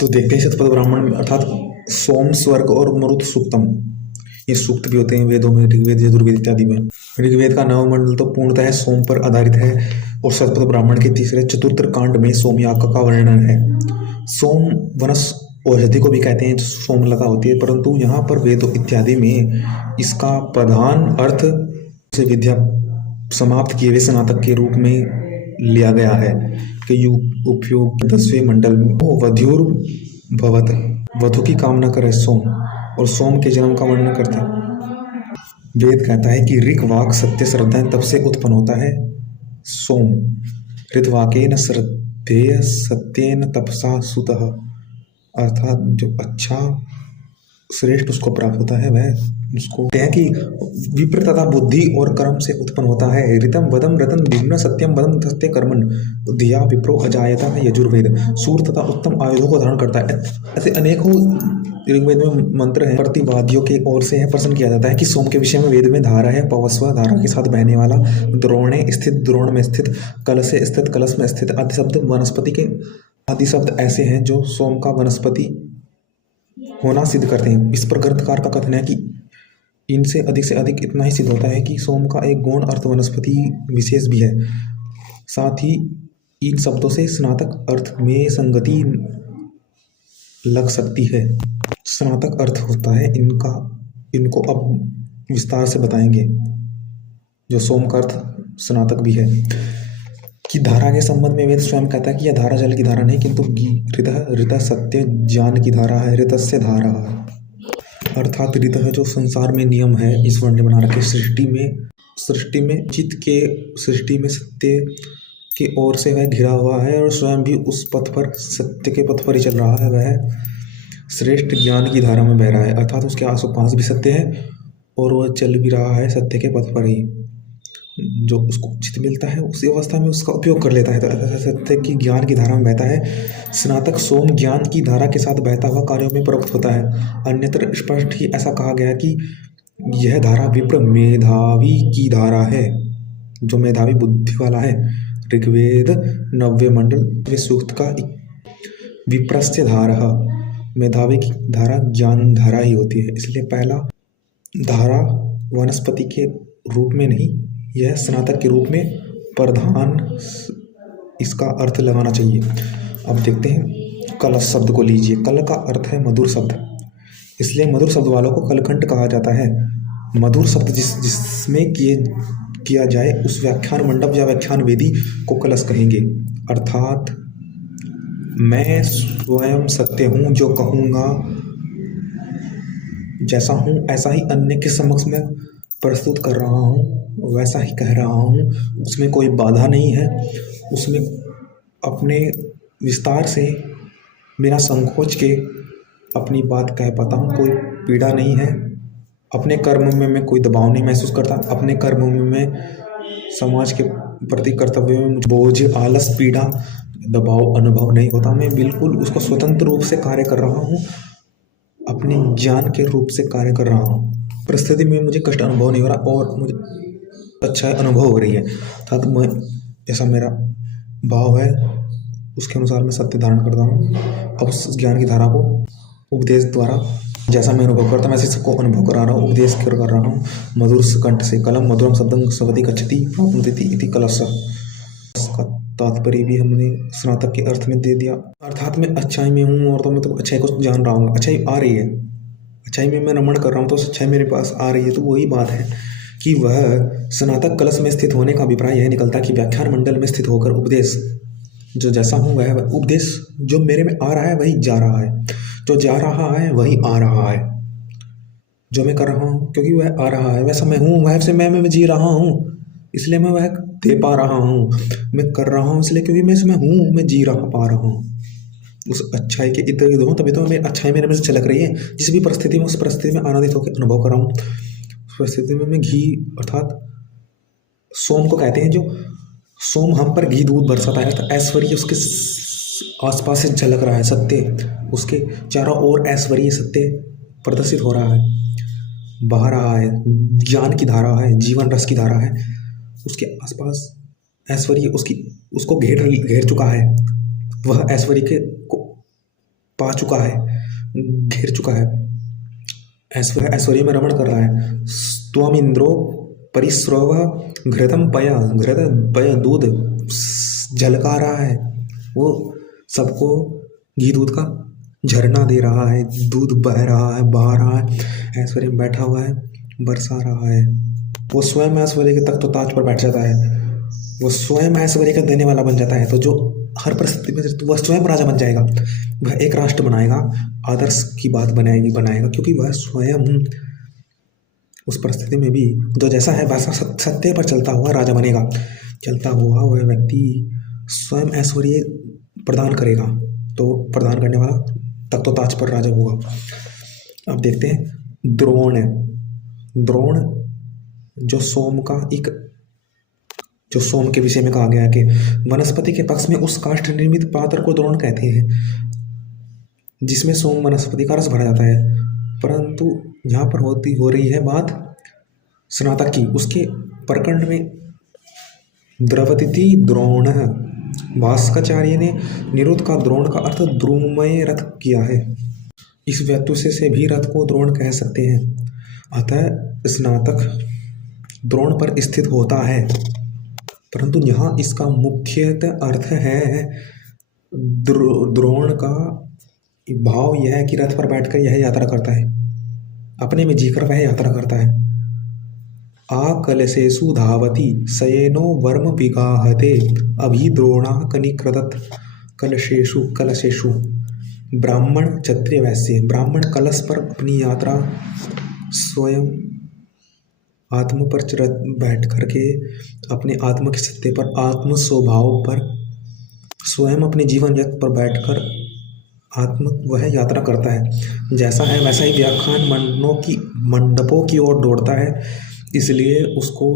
तो देखते हैं शतपथ ब्राह्मण में, अर्थात सोम, स्वर्ग और मरुत सूक्तम, ये सूक्त भी होते हैं वेदों में, ऋग्वेद, यजुर्वेद इत्यादि में। ऋग्वेद का नवमंडल तो पूर्णतः सोम पर आधारित है और शतपथ ब्राह्मण के तीसरे चतुर्थ कांड में सोमयाग का वर्णन है। सोम वनस औषधि को भी कहते हैं, सोमलता होती है, परंतु यहाँ पर वेद इत्यादि में इसका प्रधान अर्थ से विद्या समाप्त किए हुए स्नातक के रूप में लिया गया है कि उपयोग 10वें मंडल में वध्युर भवत, वधु की कामना करे सोम, और सोम के जन्म का वर्णन करते हैं। वेद कहता है कि ऋक वाक सत्य श्रद्धा तब से उत्पन्न होता है सोम। ऋतवाकेन श्रद्धेय सत्येन तपसा सुतः, अर्थात जो अच्छा श्रेष्ठ उसको प्राप्त होता है वह उसको कहते हैं कि विप्र तथा बुद्धि और कर्म से उत्पन्न होता है। ऋतम वदम रतन विघ्न सत्यम वदम सत्य कर्मन धिया विप्रो अजायता है यजुर्वेद। सूर तथा उत्तम आयुधों को धारण करता है। ऐसे अनेकों ऋग्वेद में मंत्र हैं। प्रतिवादियों की ओर से यह प्रश्न किया जाता है कि सोम के विषय में वेद में धारा है, पवस्व धारा के साथ बहने वाला, द्रोणे स्थित द्रोण में स्थित, कलशे स्थित कलश में स्थित आदि शब्द वनस्पति के आदि शब्द ऐसे हैं जो सोम का वनस्पति होना सिद्ध करते हैं। इस पर ग्रंथकार का कथन है कि इनसे अधिक इतना ही सिद्ध होता है कि सोम का एक गौण अर्थ वनस्पति विशेष भी है। साथ ही इन शब्दों से स्नातक अर्थ में संगति लग सकती है। स्नातक अर्थ होता है इनको अब विस्तार से बताएंगे। जो सोम का अर्थ स्नातक भी है कि धारा के संबंध में वेद स्वयं कहता है कि यह धारा जल की धारा नहीं किंतु ऋतः सत्य ज्ञान की धारा है। ऋतस्य धारा है, अर्थात ऋतः जो संसार में नियम है ईश्वर ने बना रखे सृष्टि में चित्त के सृष्टि में सत्य की ओर से वह घिरा हुआ है और स्वयं भी उस पथ पर सत्य के पथ पर ही चल रहा है। वह श्रेष्ठ ज्ञान की धारा में बह रहा है, अर्थात उसके आसपास भी सत्य है और वह चल भी रहा है सत्य के पथ पर ही। जो उसको चित्त मिलता है उसी अवस्था में उसका उपयोग कर लेता है, तो सत्य की ज्ञान की धारा में बहता है। स्नातक सोम ज्ञान की धारा के साथ बहता हुआ कार्यों में प्रवृत्त होता है। अन्यत्र स्पष्ट ही ऐसा कहा गया कि यह धारा विप्र मेधावी की धारा है, जो मेधावी बुद्धि वाला है। ऋग्वेद 9वें मंडल सूक्त का विप्रस्य धारा, मेधावी की धारा ज्ञान धारा ही होती है। इसलिए पहला धारा वनस्पति के रूप में नहीं, यह स्नातक के रूप में प्रधान इसका अर्थ लगाना चाहिए। अब देखते हैं कलश शब्द को लीजिए। कल का अर्थ है मधुर शब्द, इसलिए मधुर शब्द वालों को कलकंठ कहा जाता है। मधुर शब्द जिसमें किया जाए उस व्याख्यान मंडप या व्याख्यान वेदी को कलश कहेंगे। अर्थात मैं स्वयं सत्य हूँ, जो कहूँगा जैसा हूँ ऐसा ही अन्य के समक्ष में प्रस्तुत कर रहा हूँ, वैसा ही कह रहा हूँ। उसमें कोई बाधा नहीं है, उसमें अपने विस्तार से बिना संकोच के अपनी बात कह पाता हूँ। कोई पीड़ा नहीं है, अपने कर्म में मैं कोई दबाव नहीं महसूस करता। अपने कर्म में मैं समाज के प्रति कर्तव्य में मुझे बोझ, आलस, पीड़ा, दबाव अनुभव नहीं होता। मैं बिल्कुल उसको स्वतंत्र रूप से कार्य कर रहा हूँ, अपने ज्ञान के रूप से कार्य कर रहा हूँ। परिस्थिति में मुझे कष्ट अनुभव नहीं हो रहा और मुझे अच्छा अनुभव हो रही है। अर्थात मैं ऐसा मेरा भाव है, उसके अनुसार मैं सत्य धारण करता हूँ। अब उस ज्ञान की धारा को उपदेश द्वारा जैसा मैं अनुभव करता हूँ वैसे सबको अनुभव करा रहा हूँ, उपदेश कर रहा हूँ। मधुर कंठ से कलम मधुरम शब्दम सवति गच्छति प्राप्नुति इति कलश। इसका तात्पर्य भी हमने स्नातक के अर्थ में दे दिया। अर्थात मैं अच्छाई में हूँ और तो मैं तो अच्छाई को जान रहा हूँ, अच्छाई आ रही है, अच्छाई में मैं रमण कर रहा हूँ तो अच्छाई मेरे पास आ रही है। तो वही बात है कि वह स्नातक कलश में स्थित होने का अभिप्राय यह निकलता कि व्याख्यान मंडल में स्थित होकर उपदेश जो जैसा हूँ वह उपदेश जो मेरे में आ रहा है वही जा रहा है, जो जा रहा है वही आ रहा है। जो मैं कर रहा हूँ क्योंकि वह आ रहा है, वैसा मैं हूँ, वह से मैं जी रहा हूँ, इसलिए मैं वह दे पा रहा हूँ। मैं कर रहा हूँ इसलिए क्योंकि मैं इसमें हूँ, मैं जी रहा पा रहा हूँ। उस अच्छाई के इर्द गिर्द हूँ, तभी तो मैं अच्छाई मेरे में से झलक रही है। जिस भी परिस्थिति में उस परिस्थिति में आनंदित होकर अनुभव कर रहा हूँ, उस परिस्थिति में मैं घी अर्थात सोम को कहते हैं। जो सोम हम पर घी दूध बरसाता है, तो ऐश्वर्य उसके आसपास से झलक रहा है, सत्य उसके चारों ओर ऐश्वर्य सत्य प्रदर्शित हो रहा है, बह रहा है, ज्ञान की धारा है, जीवन रस की धारा है। उसके आसपास ऐश्वर्य उसको घेर चुका है। वह ऐश्वर्य को पा चुका है, घेर चुका है, ऐश्वर्य में रमण कर रहा है। त्वम इंद्रो परिस्रव घृतम पय, घृत पय दूध झलका रहा है, वो सबको घी दूध का झरना दे रहा है, दूध बह रहा है, बहा रहा है, ऐश्वर्य में बैठा हुआ है, बरसा रहा है। वो स्वयं ऐश्वर्य के तख्त ताज पर बैठ जाता है, वो स्वयं ऐश्वर्य का देने वाला बन जाता है। तो जो हर परिस्थिति में वह स्वयं राजा बन जाएगा, वह एक राष्ट्र बनाएगा, आदर्श की बात बनाएगा, क्योंकि वह स्वयं उस परिस्थिति में भी जो जैसा है वैसा सत्य पर चलता हुआ राजा बनेगा। चलता हुआ वह व्यक्ति स्वयं ऐश्वर्य प्रदान करेगा, तो प्रदान करने वाला तख्त ताज पर राजा होगा। अब देखते हैं द्रोण। द्रोण जो सोम के विषय में कहा गया है कि वनस्पति के पक्ष में उस काष्ठ निर्मित पात्र को द्रोण कहते हैं, जिसमें सोम वनस्पति का रस भरा जाता है। परंतु यहाँ पर हो रही है बात स्नातक की। उसके प्रकरण में द्रवतिथि द्रोण, भास्कराचार्य ने निरुद्ध का द्रोण का अर्थ द्रुमय रथ किया है। इस व्युत्पत्ति से भी रथ को द्रोण कह सकते हैं। अतः स्नातक द्रोण पर स्थित होता है, परंतु यहाँ इसका मुख्यतः अर्थ है द्रोण का भाव यह है कि रथ पर बैठकर यह यात्रा करता है, अपने में जीकर वह यात्रा करता है। आकलशेषु धावति शयेनो वर्म विगाहते अभिद्रोणा कनिकृदत कलशेषु। ब्राह्मण क्षत्रिय वैश्य, ब्राह्मण कलश पर अपनी यात्रा स्वयं आत्म पर बैठ करके अपने आत्म के सत्य पर, आत्म स्वभाव पर स्वयं अपने जीवन व्यक्त पर बैठकर वह यात्रा करता है। जैसा है वैसा ही व्याख्यान मंडपों की ओर दौड़ता है, इसलिए उसको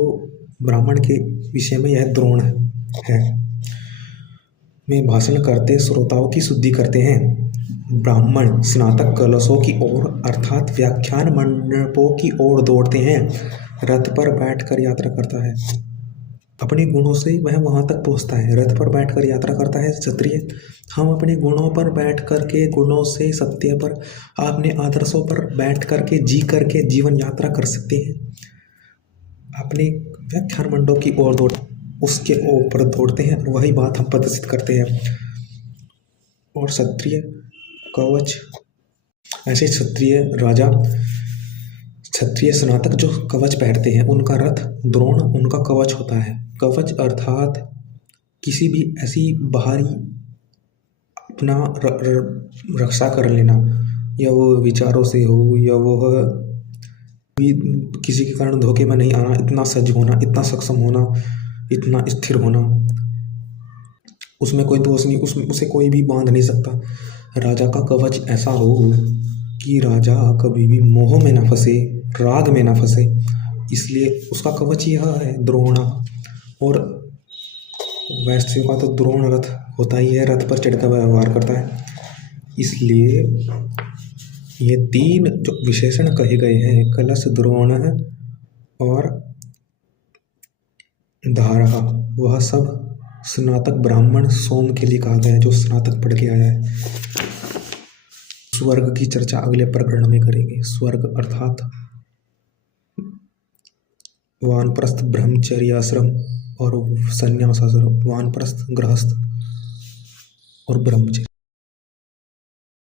ब्राह्मण के विषय में यह द्रोण है। में भाषण करते श्रोताओं की शुद्धि करते हैं। ब्राह्मण स्नातक कलशों की ओर अर्थात व्याख्यान मंडपों की ओर दौड़ते हैं। रथ पर बैठकर यात्रा करता है, अपने गुणों से वह वहां तक पहुंचता है। रथ पर बैठकर यात्रा करता है क्षत्रिय। हम अपने गुणों पर बैठ करके, गुणों से सत्य पर, अपने आदर्शों पर बैठ करके, जी करके जीवन यात्रा कर सकते हैं। अपने व्याख्यान मंडपों की ओर उसके ऊपर दौड़ते हैं, वही बात हम प्रदर्शित करते हैं। और क्षत्रिय कवच, ऐसे क्षत्रिय राजा, क्षत्रिय स्नातक जो कवच पहनते हैं, उनका रथ द्रोण उनका कवच होता है। कवच अर्थात किसी भी ऐसी बाहरी अपना रक्षा कर लेना, या वो विचारों से हो, या वो किसी के कारण धोखे में नहीं आना, इतना सज होना, इतना सक्षम होना, इतना स्थिर होना, उसमें कोई दोष नहीं, उसे कोई भी बांध नहीं सकता। राजा का कवच ऐसा हो कि राजा कभी भी मोह में ना फंसे, राग में ना फंसे, इसलिए उसका कवच यह है द्रोणा। और वैश्यों का तो द्रोण रथ होता ही है, रथ पर चढ़कर व्यवहार करता है। इसलिए ये तीन जो विशेषण कहे गए हैं, कलश, द्रोण और धारा, वह सब स्नातक ब्राह्मण सोम के लिए कहा गया है, जो स्नातक पढ़ के आया है। स्वर्ग की चर्चा अगले प्रकरण में करेंगे। स्वर्ग अर्थात वानप्रस्थ, ब्रह्मचर्य आश्रम और संन्यास आश्रम, वानप्रस्थ, गृहस्थ और ब्रह्मचर्य।